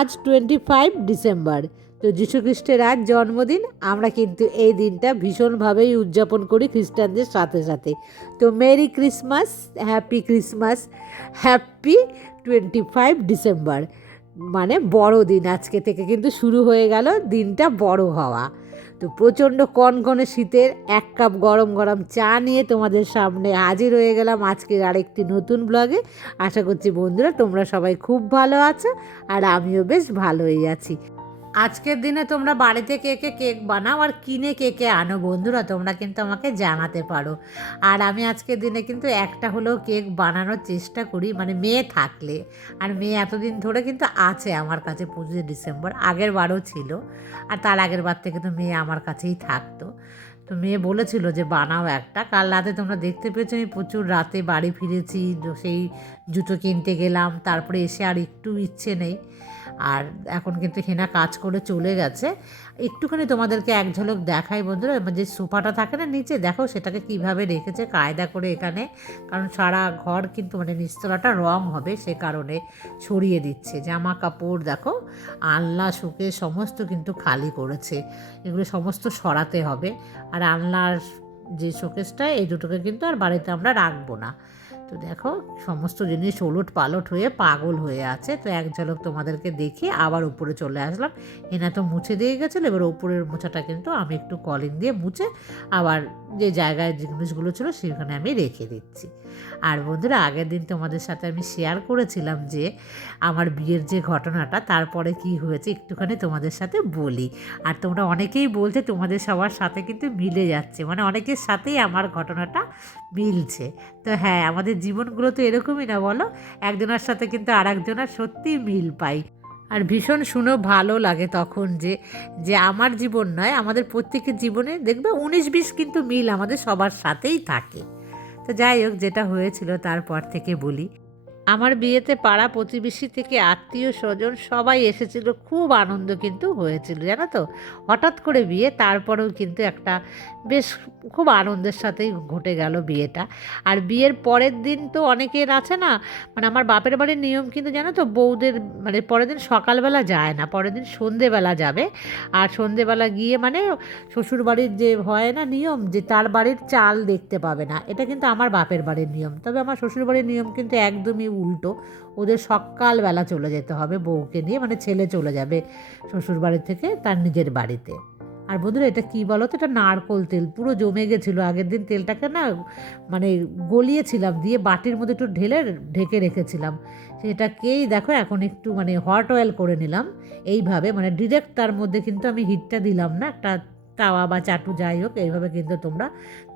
আজ 25 ডিসেম্বর। তো যীশুখ্রিস্টের আজ জন্মদিন। আমরা কিন্তু এই দিনটা ভীষণভাবেই উদযাপন করি খ্রিস্টানদের সাথে সাথে। তো মেরি ক্রিসমাস, হ্যাপি 25 ডিসেম্বর। মানে বড়দিন আজকে থেকে কিন্তু শুরু হয়ে গেল দিনটা বড় হওয়া। তো প্রচণ্ড কনকনে শীতের 1 কাপ গরম গরম চা নিয়ে তোমাদের সামনে হাজির হয়ে গেলাম আজকের আরেকটি নতুন ব্লগে। আশা করছি বন্ধুরা তোমরা সবাই খুব ভালো আছো, আর আমিও বেশ ভালোই আছি। আজকের দিনে তোমরা বাড়িতে কে কে কেক বানাও আর কিনে কে কে আনো বন্ধুরা, তোমরা কিন্তু আমাকে জানাতে পারো। আর আমি আজকের দিনে কিন্তু একটা হলেও কেক বানানোর চেষ্টা করি, মানে মেয়ে থাকলে। আর মেয়ে এতদিন ধরে কিন্তু আছে আমার কাছে, 25 ডিসেম্বর আগের বারও ছিল, আর তার আগের বার থেকে তো মেয়ে আমার কাছেই থাকতো। তো মেয়ে বলেছিল যে বানাও একটা। কাল রাতে তোমরা দেখতে পেয়েছো আমি প্রচুর রাতে বাড়ি ফিরেছি, সেই জুতো কিনতে গেলাম, তারপরে এসে আর একটু ইচ্ছে নেই। আর এখন কিন্তু হেনা কাজ করে চলে গেছে। একটুখানি তোমাদেরকে এক ঝলক দেখাই বন্ধুরা, যে সোফাটা থাকে না নিচে, দেখো সেটাকে কিভাবে রেখেছে কায়দা করে এখানে। কারণ সারা ঘর কিন্তু মানে নিচতলাটা রং হবে, সে কারণে ছড়িয়ে দিচ্ছে। জামা কাপড় দেখো আলনা শুকে সমস্ত কিন্তু খালি করেছে, এগুলো সমস্ত সরাতে হবে। আর আলনার যে শোকেসটা, এই দুটোকে কিন্তু আর বাড়িতে আমরা রাখবো না। তো দেখো সমস্ত জিনিস ওলট পালট হয়ে পাগল হয়ে আছে। তো এক ঝলক তোমাদেরকে দেখি আবার উপরে চলে আসলাম। হেনা তো মুছে দিয়ে গেছিলো, এবার উপরের মোছাটা কিন্তু আমি একটু কলিং দিয়ে মুছে আবার যে জায়গায় জিনিসগুলো ছিল সেখানে আমি রেখে দিচ্ছি। আর বন্ধুরা আগের দিন তোমাদের সাথে আমি শেয়ার করেছিলাম যে আমার বিয়ের যে ঘটনাটা, তারপরে কি হয়েছে একটুখানি তোমাদের সাথে বলি। আর তোমরা অনেকেই বলছে তোমাদের সবার সাথে কিন্তু মিলে যাচ্ছে, মানে অনেকের সাথেই আমার ঘটনাটা মিলছে। তো হ্যাঁ, আমাদের জীবনগুলো তো এরকমই না বলো, একজনের সাথে কিন্তু আর একজনের সত্যিই মিল পাই। আর ভীষণ শুনেও ভালো লাগে তখন যে যে আমার জীবন নয়, আমাদের প্রত্যেকের জীবনে দেখবে 19-20 কিন্তু মিল আমাদের সবার সাথেই থাকে। তো যাই হোক, যেটা হয়েছিল তারপর থেকে বলি। আমার বিয়েতে পাড়া প্রতিবেশী থেকে আত্মীয় স্বজন সবাই এসেছিল, খুব আনন্দ কিন্তু হয়েছিল জানো তো। হঠাৎ করে বিয়ে, তারপরেও কিন্তু একটা বেশ খুব আনন্দের সাথেই ঘটে গেল বিয়েটা। আর বিয়ের পরের দিন তো অনেকের আছে না, মানে আমার বাপের বাড়ির নিয়ম কিন্তু জানো তো, বউদের মানে পরের দিন সকালবেলা যায় না, পরের দিন সন্ধেবেলা যাবে। আর সন্ধেবেলা গিয়ে মানে শ্বশুর বাড়ির যে হয় না নিয়ম, যে তার বাড়ির চাল দেখতে পাবে না, এটা কিন্তু আমার বাপের বাড়ির নিয়ম। তবে আমার শ্বশুর বাড়ির নিয়ম কিন্তু একদমই উল্টো, ওদের সকালবেলা চলে যেতে হবে বউকে নিয়ে, মানে ছেলে চলে যাবে শ্বশুর বাড়ি থেকে তার নিজের বাড়িতে। আর বন্ধুরা এটা কী বলো তো, এটা নারকোল তেল পুরো জমে গেছিলো আগের দিন, তেলটাকে না মানে গলিয়েছিলাম, দিয়ে বাটির মধ্যে একটু ঢেলে ঢেকে রেখেছিলাম। সেটাকেই দেখো এখন একটু মানে হট অয়েল করে নিলাম এইভাবে, মানে ডিরেক্ট তার মধ্যে কিন্তু আমি হিটটা দিলাম না, একটা তাওয়া বা চাটু যাই হোক, এইভাবে কিন্তু তোমরা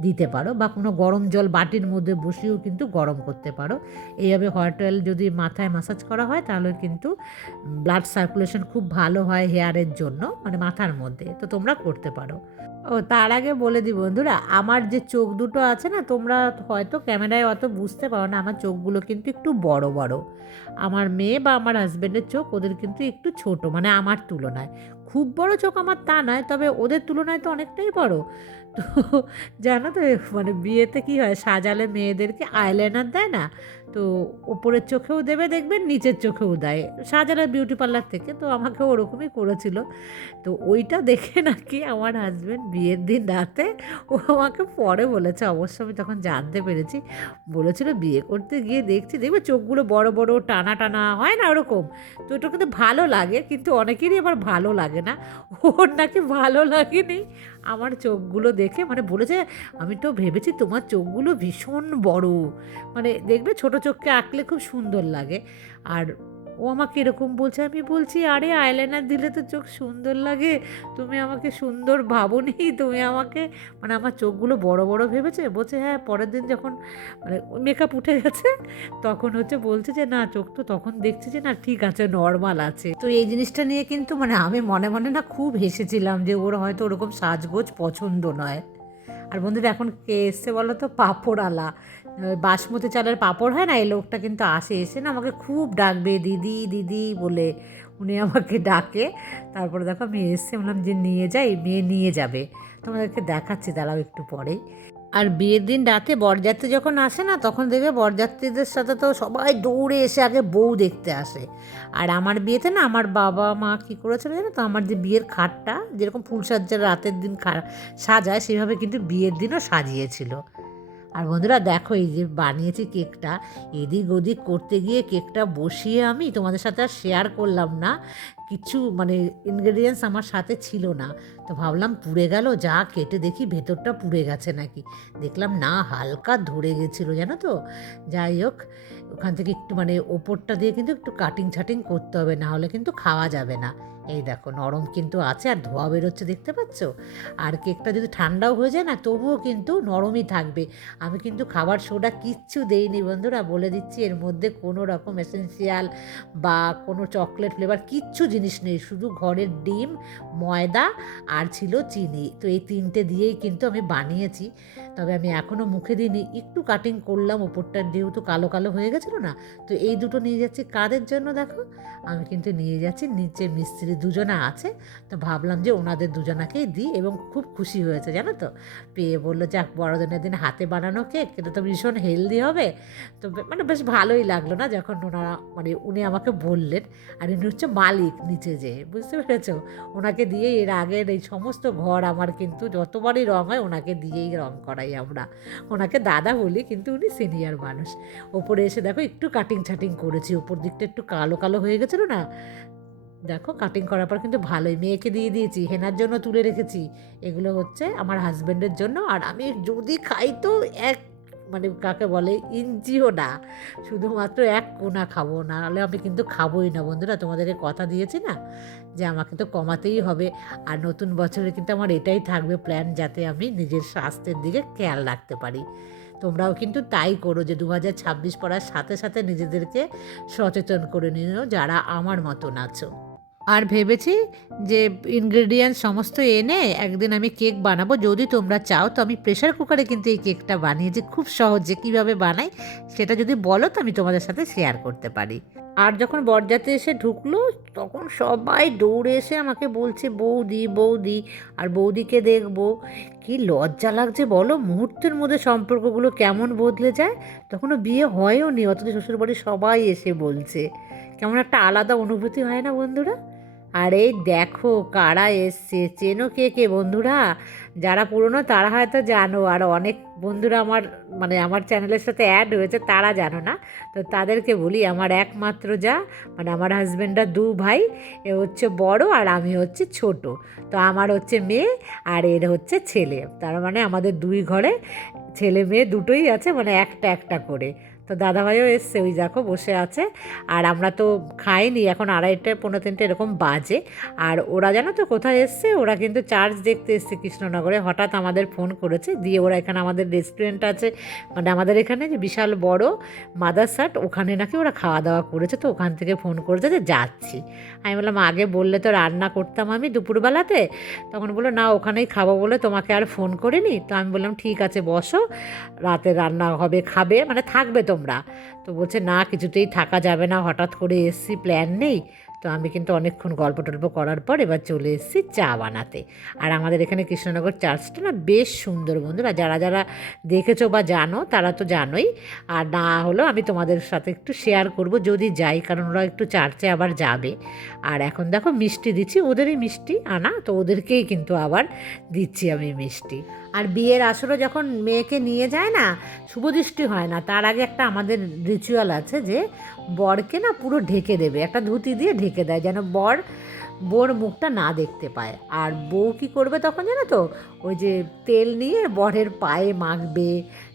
দিতে পারো, বা কোনো গরম জল বাটির মধ্যে বসিয়েও কিন্তু গরম করতে পারো। এইভাবে হট অয়েল যদি মাথায় ম্যাসাজ করা হয় তাহলে কিন্তু ব্লাড সার্কুলেশন খুব ভালো হয় হেয়ারের জন্য, মানে মাথার মধ্যে, তো তোমরা করতে পারো। ও তার আগে বলে দিই বন্ধুরা, আমার যে চোখ দুটো আছে না, তোমরা হয়তো ক্যামেরায় অত বুঝতে পারো না, আমার চোখগুলো কিন্তু একটু বড় বড়। আমার মেয়ে বা আমার হাজব্যান্ডের চোখ ওদের কিন্তু একটু ছোট, মানে আমার তুলনায়। খুব বড় চোখ আমার তা নয়, তবে ওদের তুলনায় তো অনেকটাই বড়। তো জানো তো মানে বিয়েতে কী হয়, সাজালে মেয়েদেরকে আইলাইনার দেয় না, তো ওপরের চোখেও দেবে দেখবেন, নিচের চোখেও দেয় সাজালে বিউটি পার্লার থেকে, তো আমাকে ওরকমই করেছিল। তো ওইটা দেখে নাকি আমার হাজব্যান্ড বিয়ের দিন রাতে, ও আমাকে পরে বলেছে, অবশ্য আমি তখন জানতে পেরেছি, বলেছিল বিয়ে করতে গিয়ে দেখবে চোখগুলো বড় বড় টানা টানা হয় না ওরকম। তো ওটা কিন্তু ভালো লাগে, কিন্তু অনেকেরই আবার ভালো লাগে না। ওর নাকি ভালো লাগেনি আমার চোখগুলো দেখে, মানে বলেছে আমি তো ভেবেছি তোমার চোখগুলো ভীষণ বড়, মানে দেখবে ছোট চোখকে আঁকলে খুব সুন্দর লাগে। আর ও আমাকে এরকম বলছে, আমি বলছি আরে আইলাইনার দিলে তো চোখ সুন্দর লাগে, তুমি আমাকে সুন্দর ভাবোনি, তুমি আমাকে মানে আমার চোখগুলো বড় বড় ভেবেছে। বলছে হ্যাঁ, পরের দিন যখন মানে মেকআপ উঠে গেছে তখন হচ্ছে বলছে যে না, চোখ তো তখন দেখছি যে না ঠিক আছে, নর্মাল আছে। তো এই জিনিসটা নিয়ে কিন্তু মানে আমি মনে মনে না খুব হেসেছিলাম, যে ওর হয়তো ওরকম সাজগোজ পছন্দ নয়। আর বন্ধুরা এখন কে এসছে বলো তো, পাঁপড়ওয়ালা, বাসমতি চালের পাঁপড় হয় না, এই লোকটা কিন্তু আসে, এসে না আমাকে খুব ডাকবে দিদি দিদি বলে, উনি আমাকে ডাকে। তারপরে দেখো আমি এসে বললাম যে নিয়ে যাই, মেয়ে নিয়ে যাবে, তোমাদেরকে দেখাচ্ছি দাঁড়াও একটু পরেই। আর বিয়ের দিন রাতে বরযাত্রী যখন আসে না, তখন দেখবে বরযাত্রীদের সাথে তো সবাই দৌড়ে এসে আগে বউ দেখতে আসে। আর আমার বিয়েতে না আমার বাবা মা কী করেছিল জানো তো, আমার যে বিয়ের খাটটা যেরকম ফুলসজ্জার রাতের দিন সাজায়, সেভাবে কিন্তু বিয়ের দিনও সাজিয়েছিল। আর বন্ধুরা দেখো, এই যে বানিয়েছি কেকটা, এদিক ওদিক করতে গিয়ে কেকটা বসিয়ে আমি তোমাদের সাথে আর শেয়ার করলাম না, কিছু মানে ইনগ্রেডিয়েন্টস আমার সাথে ছিল না। তো ভাবলাম পুড়ে গেল, যা কেটে দেখি ভেতরটা পুড়ে গেছে নাকি, দেখলাম না হালকা ধরে গেছিলো জানো তো। যাই হোক, ওখান থেকে একটু মানে ওপরটা দিয়ে কিন্তু একটু কাটিং ছাটিং করতে হবে, না হলে কিন্তু খাওয়া যাবে না। এই দেখো নরম কিন্তু আছে আর ধোয়া বেরোচ্ছে, দেখতে পাচ্ছ। আর কেকটা যদি ঠান্ডাও হয়ে যায় না, তবুও কিন্তু নরমই থাকবে। আমি কিন্তু খাবার সোডা কিচ্ছু দেইনি বন্ধুরা, বলে দিচ্ছি, এর মধ্যে কোনো রকম এসেন্সিয়াল বা কোনো চকলেট ফ্লেভার কিচ্ছু জিনিস নেই, শুধু ঘরের ডিম, ময়দা আর ছিল চিনি। তো এই তিনটে দিয়েই কিন্তু আমি বানিয়েছি। তবে আমি এখনও মুখে দিইনি, একটু কাটিং করলাম ওপরটা, যেহেতু কালো কালো হয়ে গেছিলো না। তো এই দুটো নিয়ে যাচ্ছি কাদের জন্য দেখো, আমি কিন্তু নিয়ে যাচ্ছি, নিচে মিস্ত্রি দুজনা আছে, তো ভাবলাম যে ওনাদের দুজনাকেই দিই, এবং খুব খুশি হয়েছে জানো তো, পেয়ে বললো যাক বড়দিনের দিন হাতে বানানো কেক, এটা তো ভীষণ হেলদি হবে। তো মানে বেশ ভালোই লাগলো না যখন ওনারা মানে উনি আমাকে বললেন। আর উনি হচ্ছে মালিক নিচে, যে বুঝতে পেরেছ, ওনাকে দিয়ে এর আগের এই সমস্ত ঘর আমার কিন্তু যতবারই রং হয় ওনাকে দিয়েই রং করাই আমরা। ওনাকে দাদা বলি, কিন্তু উনি সিনিয়র মানুষ। ওপরে এসে দেখো একটু কাটিং ছাটিং করেছি, ওপর দিকটা একটু কালো কালো হয়ে গেছিলো না, দেখো কাটিং করার পর কিন্তু ভালোই, মেয়েকে দিয়ে দিয়েছি, হেনার জন্য তুলে রেখেছি। এগুলো হচ্ছে আমার হাজব্যান্ডের জন্য। আর আমি যদি খাই তো এক মানে কাকে বলে ইঞ্চিও না, শুধুমাত্র এক কোনা খাবো, না হলে আমি কিন্তু খাবোই না বন্ধুরা, তোমাদেরকে কথা দিয়েছি না যে আমাকে তো কমাতেই হবে। আর নতুন বছরে কিন্তু আমার এটাই থাকবে প্ল্যান, যাতে আমি নিজের স্বাস্থ্যের দিকে খেয়াল রাখতে পারি। তোমরাও কিন্তু তাই করো, যে 2026 পড়ার সাথে সাথে নিজেদেরকে সচেতন করে নিও, যারা আমার মতন আছো। আর ভেবেছি যে ইনগ্রেডিয়েন্টস সমস্ত এনে একদিন আমি কেক বানাবো, যদি তোমরা চাও তো। আমি প্রেশার কুকারে কিন্তু এই কেকটা বানিয়েছি খুব সহজে, কীভাবে বানাই সেটা যদি বলো তো আমি তোমাদের সাথে শেয়ার করতে পারি। আর যখন বরযাত্রী এসে ঢুকলো, তখন সবাই দৌড়ে এসে আমাকে বলছে বৌদি বৌদি, আর বৌদিকে দেখবো, কি লজ্জা লাগছে বলো, মুহূর্তের মধ্যে সম্পর্কগুলো কেমন বদলে যায়। তখনও বিয়ে হয়ও নি, অথচ শ্বশুরবাড়ির সবাই এসে বলছে, কেমন একটা আলাদা অনুভূতি হয় না বন্ধুরা। আর এই দেখো কারা এসছে, চেনো কে কে বন্ধুরা? যারা পুরনো তারা হয়তো জানো, আর অনেক বন্ধুরা আমার মানে আমার চ্যানেলের সাথে অ্যাড হয়েছে, তারা জানো না। তো তাদেরকে বলি, আমার একমাত্র যা মানে আমার হাজব্যান্ডরা দু ভাই, এ হচ্ছে বড় আর আমি হচ্ছে ছোট। তো আমার হচ্ছে মেয়ে আর এর হচ্ছে ছেলে, তার মানে আমাদের দুই ঘরে ছেলে মেয়ে দুটোই আছে, মানে একটা একটা করে। তো দাদাভাইও এসছে, ওই দেখো বসে আছে। আর আমরা তো খাইনি, এখন 2:30 পৌনে 3 এরকম বাজে। আর ওরা জানো তো কোথায় এসছে, ওরা কিন্তু চার্চ দেখতে এসছে কৃষ্ণনগরে। হঠাৎ আমাদের ফোন করেছে, দিয়ে ওরা এখানে আমাদের রেস্টুরেন্ট আছে, মানে আমাদের এখানে যে বিশাল বড় মাদারসাট, ওখানে নাকি ওরা খাওয়া দাওয়া করেছে, তো ওখান থেকে ফোন করেছে যে যাচ্ছি। আমি বললাম আগে বললে তো রান্না করতাম আমি দুপুরবেলাতে। তখন বললো না ওখানেই খাবো বলে তোমাকে আর ফোন করিনি। তো আমি বললাম ঠিক আছে বসো, রাতে রান্না হবে, খাবে মানে থাকবে তোমরা। তো বলছে না কিছুতেই থাকা যাবে না, হঠাৎ করে এসছি, প্ল্যান নেই। তো আমি কিন্তু অনেকক্ষণ গল্প টল্প করার পর এবার চলে এসেছি চা বানাতে। আর আমাদের এখানে কৃষ্ণনগর চার্চটা না বেশ সুন্দর বন্ধুরা, যারা যারা দেখেছো বা জানো তারা তো জানোই। আর না হলেও আমি তোমাদের সাথে একটু শেয়ার করব যদি যাই, কারণ ওরা একটু চার্চে আবার যাবে। আর এখন দেখো মিষ্টি দিচ্ছি, ওদেরই মিষ্টি আনা, তো ওদেরকেই কিন্তু আবার দিচ্ছি আমি মিষ্টি। আর বিয়ের আসরে যখন মেয়েকে নিয়ে যায় না, শুভদৃষ্টি হয় না, তার আগে একটা আমাদের রিচুয়াল আছে যে বরকে না পুরো ঢেকে দেবে, একটা ধুতি দিয়ে ঢেকে দেয়, যেন বর মুখটা না দেখতে পায়। আর বউ কী করবে তখন জানো তো, ওই যে তেল নিয়ে বরের পায়ে মাখবে,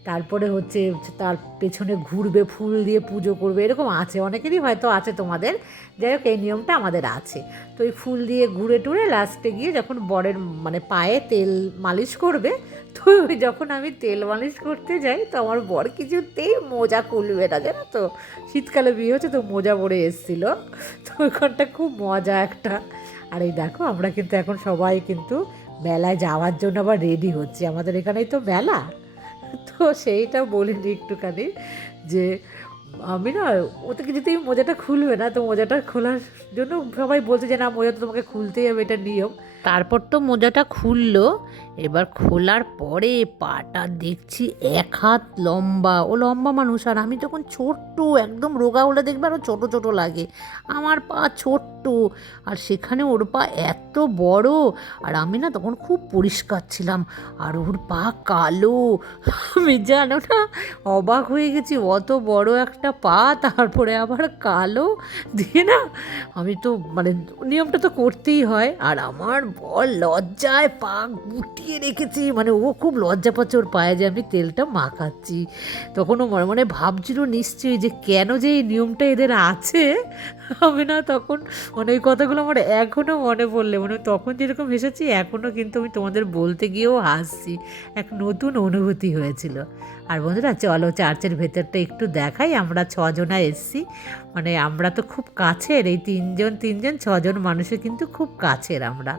তারপরে হচ্ছে তার পেছনে ঘুরবে, ফুল দিয়ে পুজো করবে, এরকম আছে অনেকেরই, হয়তো আছে তোমাদের। যাই হোক এই নিয়মটা আমাদের আছে। তো ওই ফুল দিয়ে ঘুরে টুরে লাস্টে গিয়ে যখন বরের মানে পায়ে তেল মালিশ করবে, তো ওই যখন আমি তেল মালিশ করতে যাই, তো আমার বর কিছুতেই মোজা খুলবে না জানো তো। শীতকালে বিয়ে হচ্ছে তো মোজা পরে এসেছিলো, তো ওইখানটা খুব মজা একটা। আর এই দেখো আমরা কিন্তু এখন সবাই কিন্তু মেলায় যাওয়ার জন্য আবার রেডি হচ্ছে, আমাদের এখানেই তো মেলা। তো সেইটা বলিনি একটুখানি যে আমি না, ও তো কিছুতেই মোজাটা খুলবে না, তো মোজাটা খোলার জন্য সবাই বলছে যে না মোজা তো তোমাকে খুলতেই হবে, এটা নিয়ম। তারপর তো মোজাটা খুললো, এবার খোলার পরে পাটা দেখছি 1 হাত লম্বা, ও লম্বা মানুষ আর আমি তখন ছোট্ট, একদম রোগা হলে দেখবে আরও ছোটো ছোটো লাগে, আমার পা ছোট্ট আর সেখানে ওর পা এত বড়, আর আমি না তখন খুব পরিষ্কার ছিলাম আর ওর পা কালো। আমি জানো না অবাক হয়ে গেছি, অত বড় একটা পা তারপরে আবার কালো, দিয়ে না আমি তো মানে নিয়মটা তো করতেই হয়, আর আমার বর লজ্জায় পা গুটিয়ে রেখেছি, মানে ও খুব লজ্জা পাচ্ছে ওর পায়ে যে আমি তেলটা মাখাচ্ছি। তখন ও মনে মনে ভাবছিল নিশ্চয়ই যে কেন যে এই নিয়মটা এদের আছে। আমি না তখন মানে ওই কথাগুলো আমার এখনও মনে পড়লে মানে তখন যেরকম হেসেছি এখনও কিন্তু আমি তোমাদের বলতে গিয়েও হাসছি, এক নতুন অনুভূতি হয়েছিল। আর বন্ধুরা চলো চার্চের ভেতরটা একটু দেখাই, আমরা 6 জনা এসছি, মানে আমরা তো খুব কাছের, এই 3 জন 6 জন মানুষের কিন্তু খুব কাছের আমরা।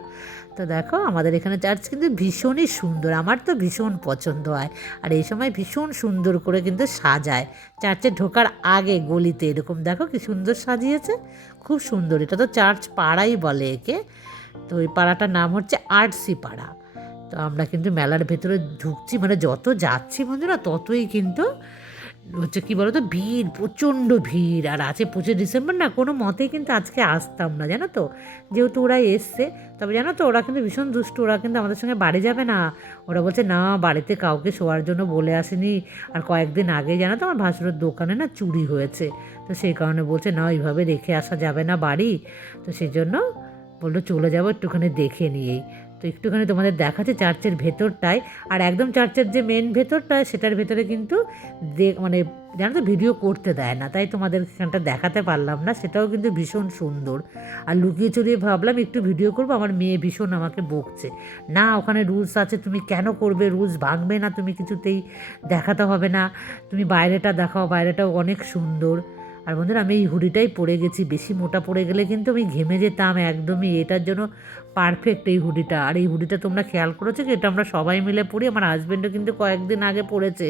তো দেখো আমাদের এখানে চার্চ কিন্তু ভীষণই সুন্দর, আমার তো ভীষণ পছন্দ হয়, আর এই সময় ভীষণ সুন্দর করে কিন্তু সাজায়, চার্চে ঢোকার আগে গলিতে এরকম দেখো কি সুন্দর সাজিয়েছে, খুব সুন্দর। এটা তো চার্চ পাড়াই বলে একে, তো ওই পাড়াটার নাম হচ্ছে আরসি পাড়া। তো আমরা কিন্তু মেলার ভেতরে ঢুকছি, মানে যত যাচ্ছি বন্ধুরা ততই কিন্তু হচ্ছে কী বলো তো ভিড়, প্রচণ্ড ভিড়। আর আছে 25 ডিসেম্বর না, কোনো মতেই কিন্তু আজকে আসতাম না জানো তো, যেহেতু ওরা এসছে। তবে জানো তো ওরা কিন্তু ভীষণ দুষ্টু, ওরা কিন্তু আমাদের সঙ্গে বাড়ি যাবে না, ওরা বলছে না বাড়িতে কাউকে শোয়ার জন্য বলে আসেনি, আর কয়েকদিন আগে জানো তো আমার ভাসুরের দোকানে না চুরি হয়েছে, তো সেই কারণে বলছে না এইভাবে রেখে আসা যাবে না বাড়ি, তো সেই জন্য বললো চলে যাবো একটুখানি দেখে নিয়েই। তো একটুখানি তোমাদের দেখাচ্ছে চার্চের ভেতরটায়, আর একদম চার্চের যে মেন ভেতরটায় সেটার ভেতরে কিন্তু মানে জানো তো ভিডিও করতে দেয় না, তাই তোমাদের এখানটা দেখাতে পারলাম না, সেটাও কিন্তু ভীষণ সুন্দর। আর লুকিয়ে চুরিয়ে ভাবলাম একটু ভিডিও করবো, আমার মেয়ে ভীষণ আমাকে বকছে, না ওখানে রুলস আছে, তুমি কেন করবে, রুলস ভাঙবে না তুমি কিছুতেই, দেখাতে হবে না, তুমি বাইরেটা দেখাও, বাইরেটাও অনেক সুন্দর। আর বন্ধুরা আমি এই হুডিটাই পরে গেছি, বেশি মোটা পড়ে গেলে কিন্তু আমি ঘেমে যেতাম একদমই, এটার জন্য পারফেক্ট এই হুডিটা। আর এই হুডিটা তোমরা খেয়াল করেছো কি, এটা আমরা সবাই মিলে পরি, আমার হাজব্যান্ডও কিন্তু কয়েকদিন আগে পরেছে,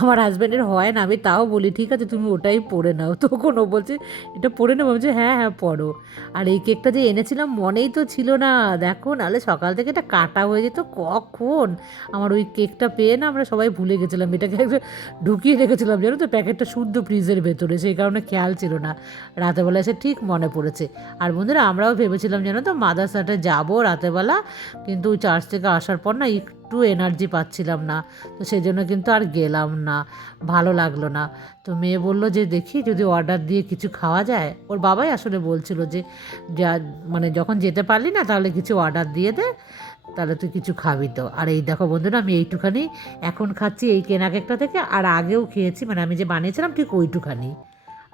আমার হাজব্যান্ডের হয় না, আমি তাও বলি ঠিক আছে তুমি ওটাই পরে নাও, তখন ও বলছে এটা পরে নেবো, বলছে হ্যাঁ হ্যাঁ পরো। আর এই কেকটা যে এনেছিলাম মনেই তো ছিল না, দেখো নাহলে সকাল থেকে এটা কাটা হয়ে যেত কখন, আমার ওই কেকটা পেয়ে না আমরা সবাই ভুলে গেছিলাম, এটাকে একটু ঢুকিয়ে রেখেছিলাম জানো তো, প্যাকেটটা শুদ্ধ ফ্রিজের ভেতরে, সেই কারণে খেয়াল ছিল না, রাতেরবেলা এসে ঠিক মনে পড়েছে। আর বন্ধুরা আমরাও ভেবেছিলাম জানো তো মাদারসাটে যাবো রাতেরবেলা, কিন্তু ওই চার্চ থেকে আসার পর না একটু এনার্জি পাচ্ছিলাম না, তো সেই জন্য কিন্তু আর গেলাম না, ভালো লাগলো না। তো মেয়ে বললো যে দেখি যদি অর্ডার দিয়ে কিছু খাওয়া যায়, ওর বাবাই আসলে বলছিল যে যা মানে যখন যেতে পারলি না তাহলে কিছু অর্ডার দিয়ে দে, তাহলে তুই কিছু খাবি তো। আর এই দেখো বন্ধুরা আমি এইটুখানি এখন খাচ্ছি এই কেনা কেকটা থেকে, আর আগেও খেয়েছি, মানে আমি যে বানিয়েছিলাম ঠিক ওইটুখানি।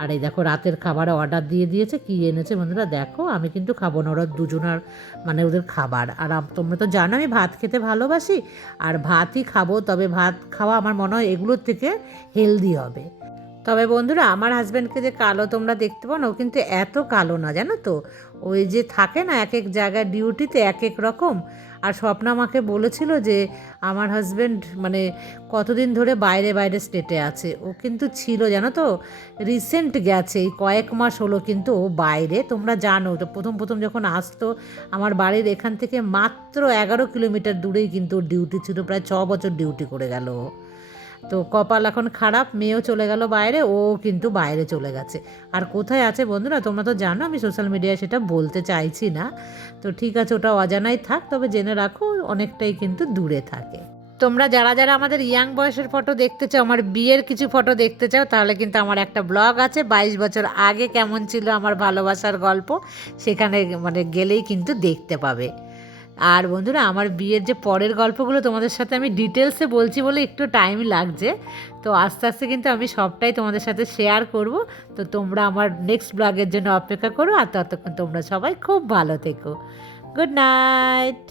আর এই দেখো রাতের খাবার অর্ডার দিয়ে দিয়েছে, কী এনেছে বন্ধুরা দেখো, আমি কিন্তু খাবো না, ওরা দুজনার মানে ওদের খাবার। আর তোমরা তো জানো আমি ভাত খেতে ভালোবাসি, আর ভাতই খাবো, তবে ভাত খাওয়া আমার মনে হয় এগুলোর থেকে হেলদি হবে। তবে বন্ধুরা আমার হাজব্যান্ডকে যে কালো তোমরা দেখতে পাও না, ও কিন্তু এত কালো না জানো তো, ওই যে থাকে না এক এক জায়গায় ডিউটিতে এক এক রকম। আর স্বপ্না আমাকে বলেছিল যে আমার হাজব্যান্ড মানে কতদিন ধরে বাইরে বাইরে স্টেটে আছে, ও কিন্তু ছিল জানো তো, রিসেন্ট গেছে, এই কয়েক মাস হলো কিন্তু ও বাইরে। তোমরা জানো তো প্রথম প্রথম যখন আসতো আমার বাড়ির এখান থেকে মাত্র 11 কিলোমিটার দূরেই কিন্তু ওর ডিউটি ছিল, প্রায় 6 বছর ডিউটি করে গেল ও। তো কপাল এখন খারাপ, মেয়েও চলে গেল বাইরে, ও কিন্তু বাইরে চলে গেছে। আর কোথায় আছে বন্ধুরা তোমরা তো জানো, আমি সোশ্যাল মিডিয়ায় সেটা বলতে চাইছি না, তো ঠিক আছে ওটা অজানাই থাক, তবে জেনে রাখো অনেকটাই কিন্তু দূরে থাকে। তোমরা যারা যারা আমাদের ইয়াং বয়সের ফটো দেখতে চাও, আমার বিয়ের কিছু ফটো দেখতে চাও, তাহলে কিন্তু আমার একটা ব্লগ আছে 22 বছর আগে কেমন ছিল আমার ভালোবাসার গল্প, সেখানে মানে গেলেই কিন্তু দেখতে পাবে। আর বন্ধুরা আমার বিয়ের যে পরের গল্পগুলো তোমাদের সাথে আমি ডিটেলসে বলছি বলে একটু টাইম লাগছে, তো আস্তে আস্তে কিন্তু আমি সবটাই তোমাদের সাথে শেয়ার করব। তো তোমরা আমার নেক্সট ব্লগের জন্য অপেক্ষা করো, আর ততক্ষণ তোমরা সবাই খুব ভালো থেকো। Good night.